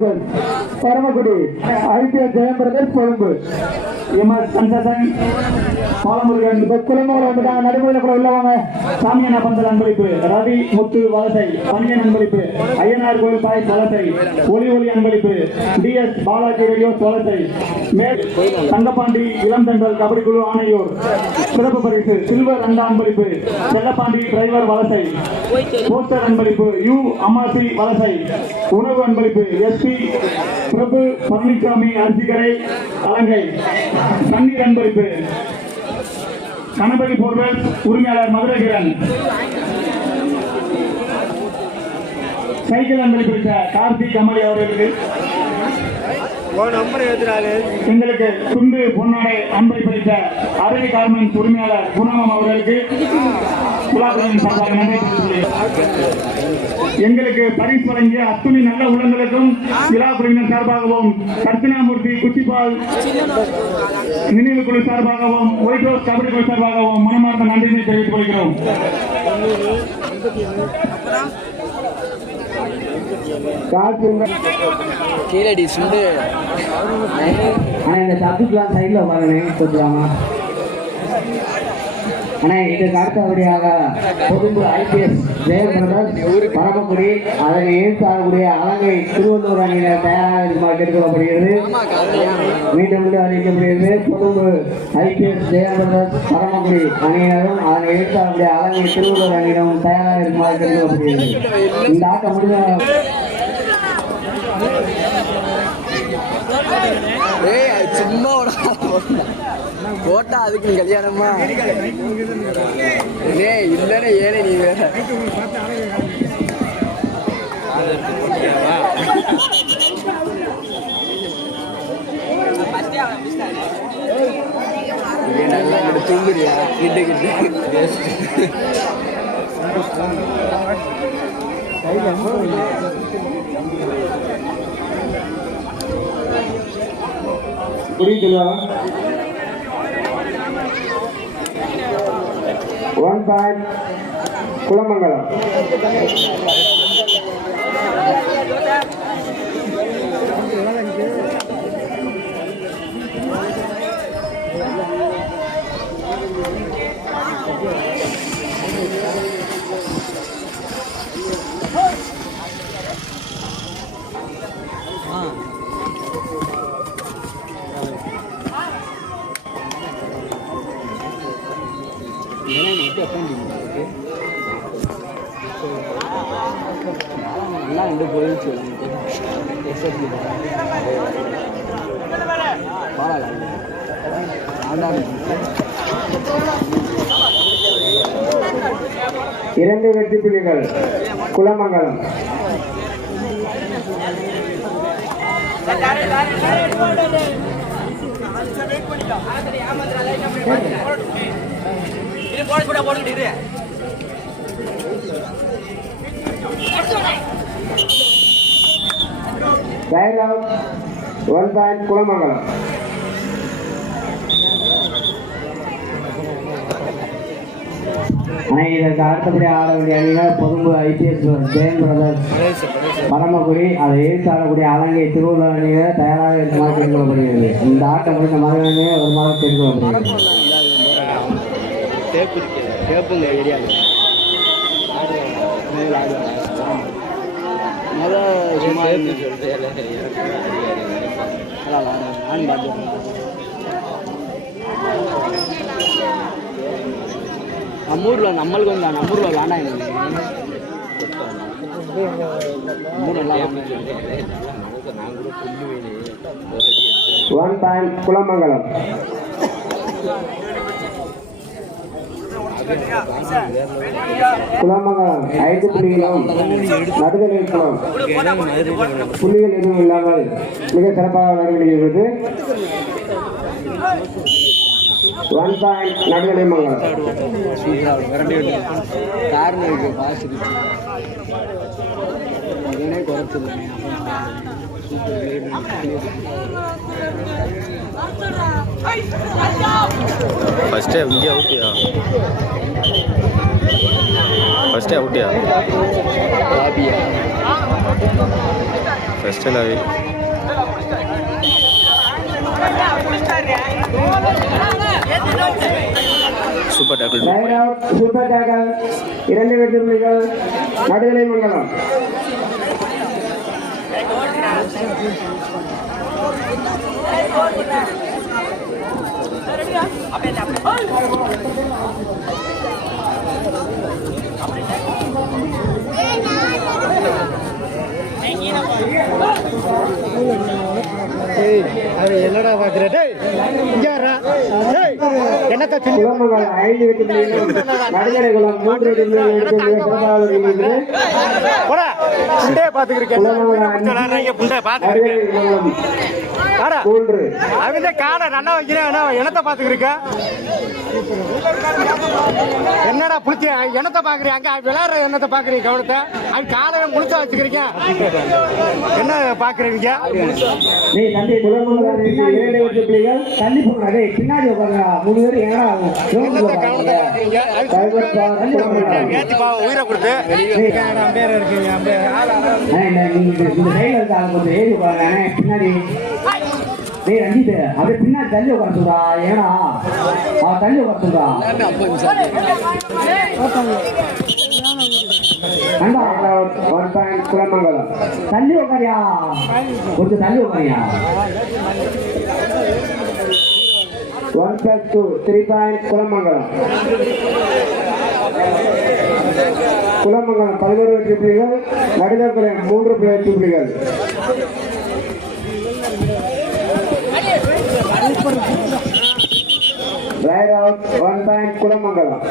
Paramakudi IPS ஜெயம் brothers Colombo MS கன்சன் Balamurugan குழந்தைகள் வந்துட்டாங்க. நடுமையில கூட உள்ளவங்க சாமியான பந்தல் அன்பளிப்பு, ரவி முத்து வலசை பணியன் அன்பளிப்பு, ஐயனார் கோயில் பாய் வலசை, ஒலி ஒலி அன்பளிப்பு, டிஎஸ் பாலாஜி ரேடியோ வலசை, மேல் தங்கப்பாண்டி இளம் தென்றல் கபடி குழு ஆணையோர் சிறப்பு பரிசு சில்வர் அண்டா அன்பளிப்பு, செல்லப்பாண்டி டிரைவர் வலசை, போஸ்டர் அன்பளிப்பு யூ அம்மாசி வலசை, உணவு அன்பளிப்பு எஸ்பி பிரபு பழனிசாமி அரிசிகரை அலங்கை, தண்ணீர் அன்பளிப்பு கணபதி போர்வெல் உரிமையாளர் மதுரகிரன், சைக்கிள் அன்பளிப்பு கார்த்திக் கமலி அவர்களுக்கு, எங்களுக்கு துண்டு பொன்னாடை அன்பளிப்பளித்த அரவி கார்மெண்ட்ஸ் உரிமையாளர் குணாமம் அவர்களுக்கு நன்றி. எங்களுக்கு பரிசு வழங்கிய அத்துணை நல்ல உள்ளங்களுக்கும் விழா குழுவினர் சார்பாகவும் கர்த்தனாமூர்த்தி குச்சிபால் நினைவு குழு சார்பாகவும் ஒயிட் ரோஸ் கபடி குழு சார்பாகவும் மனமார்ந்த நன்றியை தெரிவித்துக் கொள்கிறோம். கீழடி சுண்டு இந்த சப்ஜெக்ட்லாம் சைடில் உட்காருங்க கொஞ்சலாமா அண்ணா. இதுக்கு அடுத்தபடியாக பொதும்பு ஐபிஎஸ் ஜெயம் பிரதர்ஸ் பரமக்குடி அதனை ஏற்பாடக்கூடிய அலங்கை திருவள்ளூர் அணியினர் தயாராக இருக்குமாறு கேட்டுக்கொள்ளப்படுகிறது. மீண்டும் அறிவிக்கப்படுகிறது. பொதும்பு ஐபிஎஸ் ஜெயம் பிரதர்ஸ் பரமக்குடி அணியினரும் அதனை ஏற்பாடக்கூடிய அலங்கை திருவள்ளூர் அணியினரும் தயாராக இருக்குமாறு கேட்டுக்கொள்ளப்படுகிறது. இந்த ஆட்டம் முடிந்த சும்மா போட்டா அதுக்கு கல்யாணமா இல்லன்னு ஏனே நீ வேற நல்லா தூங்குறியா கிட்ட கிட்ட புரியுதுங்களா? 1 பாயிண்ட் குளமங்கலம். போயிடுச்சு இரண்டு வெற்றி புள்ளிகள் Kulamangalam. Right out, 1 point Kulamangalam. இதற்கு அடுத்தபடி ஆடக்கூடிய அணிகள் பொதும்பு ஐபிஎஸ் ஜெயம் பிரதர்ஸ் பரமக்குடி அதை எதிர்த்து ஆடக்கூடிய அலங்கை திருவள்ளுவர் அணிகள் தயாராக இருக்குமாறு கேட்டுக்கொள்ளப்படுகிறது. இந்த ஆட்டம் முடிந்த மறுபடியுமே ஒரு மாதிரி கேட்டுக்கொள்ளப்படுகிறது. நம்மூர்ல நம்மளுக்கு வந்து நம்மூர்ல விளாண்டாங்க. 1 பாயிண்ட் குளமங்கலம். குளமங்கலம் 5 புள்ளிகளும் நடுதலை குளம் புள்ளிகள் எதுவும் இல்லாமல் மிக சிறப்பாக விளையாடுகிறது. 1 பாயிண்ட் நடுநிலை மங்கலம். ஃபர்ஸ்ட் இங்கே அவுட்டியா? ஃபர்ஸ்ட் அவுட்டியா? ஃபஸ்ட்டு லவி சூப்பர் டேக்கிள் சூப்பர் டேக்கல் 2 வெற்றி புள்ளிகள் நடுநிலை மங்கலம். என்னடா பாக்குற என்னத்த குளமங்கலம் 5 வெற்றி புள்ளிகள் நடுநிலை குளம் 3 வெற்றி புள்ளிகள் பாத்துக்கிறேன் காடை நல்லா வைக்கிறேன் என்னத்தை பாத்துக்கிறீங்க என்னடா புளிச்ச என்னத்தை பாக்குறீங்க அங்க விளையாடுற என்னத்தை பாக்குறீங்க கவனத்தை அது காலையை முழுக்க வச்சுக்கிறீங்க என்ன பாக்குறீங்க தள்ளி போங்க பின்னாடி உட்காருங்க 3 பேர் ஏன்னா உயிரை கொடுத்து பின்னாடி ரஞ்சித் அப்படியே பின்னாடி தள்ளி உட்காந்துடா ஏன்னா தள்ளி உட்காந்துடா குளமங்கலம் தள்ளி உட்காரியா கொஞ்சம் தள்ளி உட்காரியா 1+2 3 பாயிண்ட் குளமங்கலம். குளமங்கலம் 11 வெற்றி புள்ளிகள் நடுநிலை 3 வெற்றி புள்ளிகள். Right out 1 point Kulamangalam.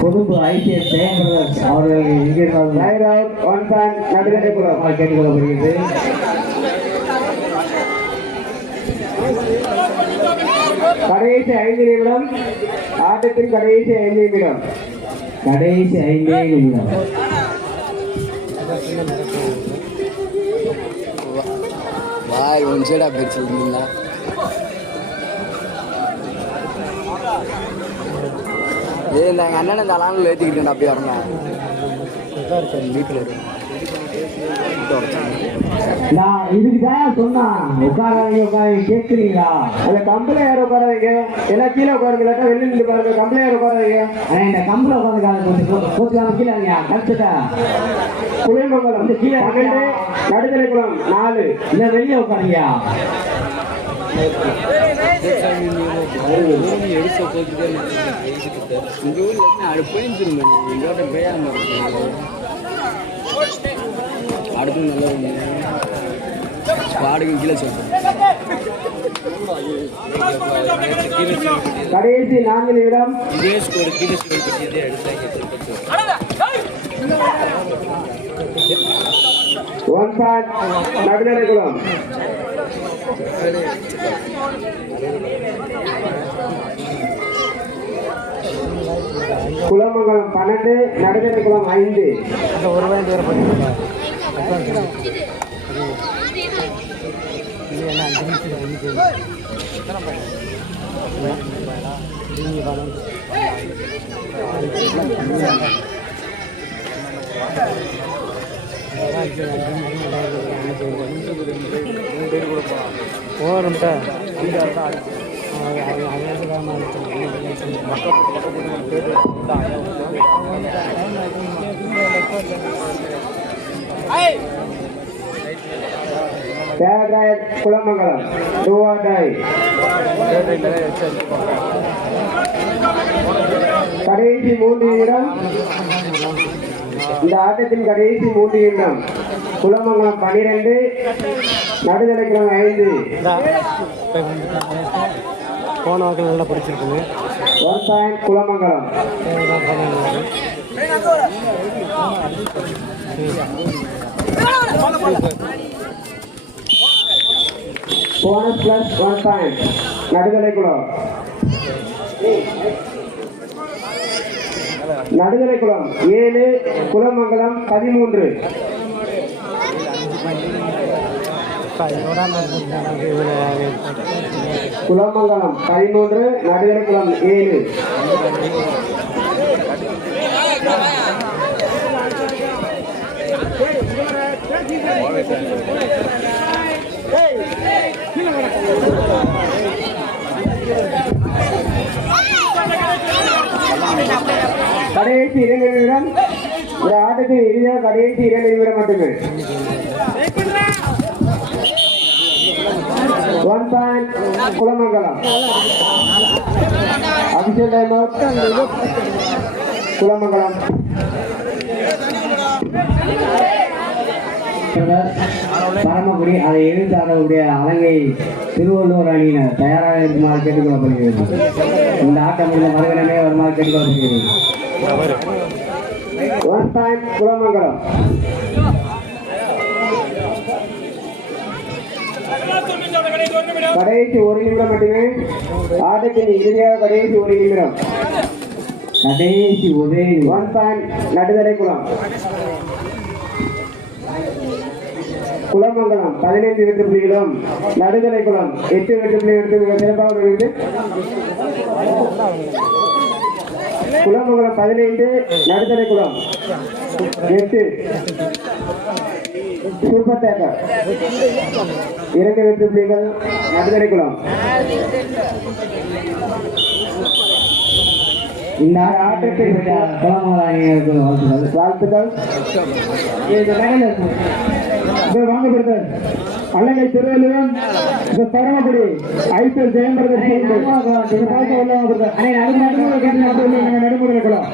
பொதுப்பு ஐபிஎஸ் ஜெயபிரகாஷ் அவர்கள் இங்கே ரைட் அவுட் 1 பாயிண்ட் நடுநிலை குளம் கேட்டுக்கொள்ளப்படுகிறது. கடைசி 5 நிமிடம் ஆட்டத்தின் கடைசி 5 நிமிடம் கடைசி 5 நிமிடம் வாய் ஒன் சைடா பேசிருக்கீங்களா இந்த எங்கள் அண்ணன் இந்த அலாமில் ஏற்றிக்கிட்டேன் அப்படியே வரணும் வீட்டில் நான் இதுக்கு தான் சொன்னான் உட்காராங்க உட்கார கேட்குறீங்களா அந்த கம்பில் யாரும் உட்காராங்க எல்லாம் கீழே உட்காருங்க இல்லாட்டா வெளியில் நின்று பாருங்க கம்பில் யாரும் உட்காராங்க இந்த கம்பில் உட்காந்துக்காங்க கொஞ்சம் கீழே கழிச்சுட்டா குளிர்மங்கலம் வந்து கீழே 12 நடுநிலை குளம் 4 இல்லை வெளியே உட்காருங்க எடுத்து போச்சுட்டு இந்த ஊரில் அது போயிருந்துருமே எங்கோட்ட பேயாம அடுத்து நல்ல பாடுங்க கீழே சொல்றேன் கடைசி 4 நிமிடம் இதே ஸ்கோர் கீழே இதே எடுத்தாங்க 1 பாயிண்ட் நடுநிலை குளம். குளமங்கலம் 12 நடுநிலை குளம் 5 போறோம்ட்டா குளமங்கலம் do or die. கடைசி 3 நிமிடம் இந்த ஆட்டத்தின் கடைசி 3 நிமிடம் குளமங்கலம் 12 நடுநிலை குளம் 5 போன வாக்கில் நல்லா படிச்சிருக்குங்க 1 point Kulamangalam. Bonus plus 1 point நடுநிலை குளம். நடுதலைக்குளம் 7 குலமங்கலம் 13. குலமங்கலம் 13 நடுதலைக்குளம் 7. கடைசி 2 நிமிடம். ஒரு ஆட்டத்தின் இறுதியாக கடைசி 2 நிமிடம் மட்டுமே. 1 point Kulamangalam. Abhishek time out Kulamangalam. Paramakudi அதை எதிர்த்து ஆடக்கூடிய அலங்கை திருவள்ளூர் அணியினர் தயாராக இருக்குமாறு கேட்டுக்கொள்ளப்படுகிறது. இந்த ஆட்டம் முடிந்த மறுகணமே வருமாறு கேட்டுக்கொள்ளப்படுகிறது. 1 பாயிண்ட் குலமங்கலம். கடைசி 1 நிமிடம் மட்டுமே. ஆட்டத்தின் இறுதியாக கடைசி 1 நிமிடம். கடைசி 1 பாயிண்ட் நடுதலைக்குளம். குலமங்கலம் 15 வெற்றி புள்ளிகளும் நடுதலைக்குளம் 8 வெற்றி புள்ளிகள் எடுத்து மிக சிறப்பாக இருக்குது. குலமங்கலம் 15 நடுதலைக்குளம் 8. சூப்பர் டேக்கர் 2 வெற்றி புள்ளிகள் நடுதலைக்குளம். இந்த ஆட்டத்தில் வாழ்த்துக்கள். வாங்க பிரதர். அலங்கை திருவள்ளுவன் பரமக்குடி ஐபிஎல் ஜெயம் பிரதர் நடுமுறை குளம்